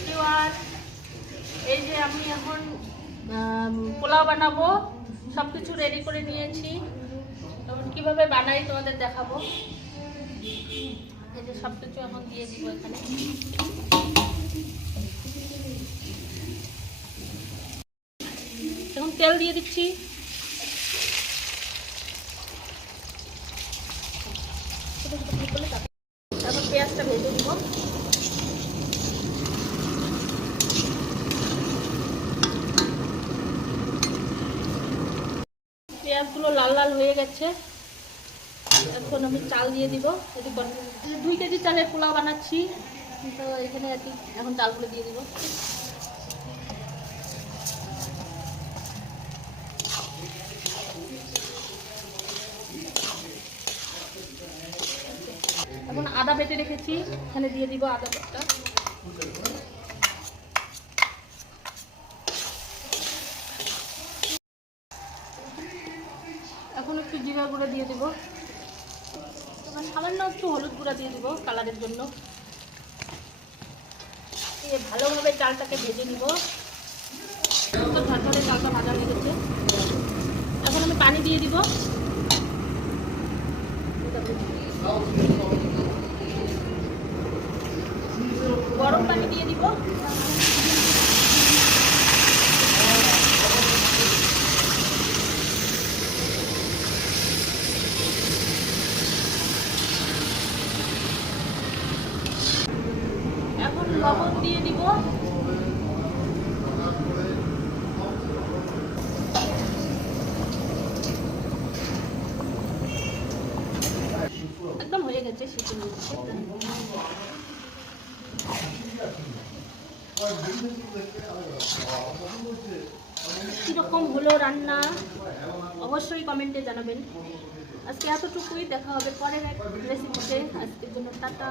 এবার এই যে আমি এখন পোলাও বানাবো, সব কিছু রেডি করে নিয়েছি। তখন কীভাবে বানাই তোমাদের দেখাবো। এই যে সব কিছু এখন দিয়ে দিব এখানে। এখন তেল দিয়ে দিচ্ছি। তারপর পেঁয়াজটা ভেজে দিব। পেঁয়াজগুলো লাল লাল হয়ে গেছে। এখন আমি চাল দিয়ে দিব। 2 কেজি চালের পোলাও বানাচ্ছি, তো এখানে আর কি এখন চালগুলো দিয়ে দিব। এখন আদা বেটে রেখেছি, এখানে দিয়ে দিব আদা বেটটা। এখন একটু জিরা গুঁড়া দিয়ে দিব, সামান্য একটু হলুদ গুঁড়া দিয়ে দিব কালারের জন্য। ভালোভাবে চালটাকে ভেজে নিব। ঝরঝরে চালটা ভাজা হয়ে গেছে। এখন আমি পানি দিয়ে দিব। গরম পানি দিয়ে দিব। এখন লবণ দিয়ে দিব। একদম হয়ে গেছে, সিদ্ধ হয়ে গেছে। কীরকম হলো রান্না অবশ্যই কমেন্টে জানাবেন। আজকে এতটুকুই, দেখা হবে পরের এক রেসিপিতে। আজকের জন্য টাটা।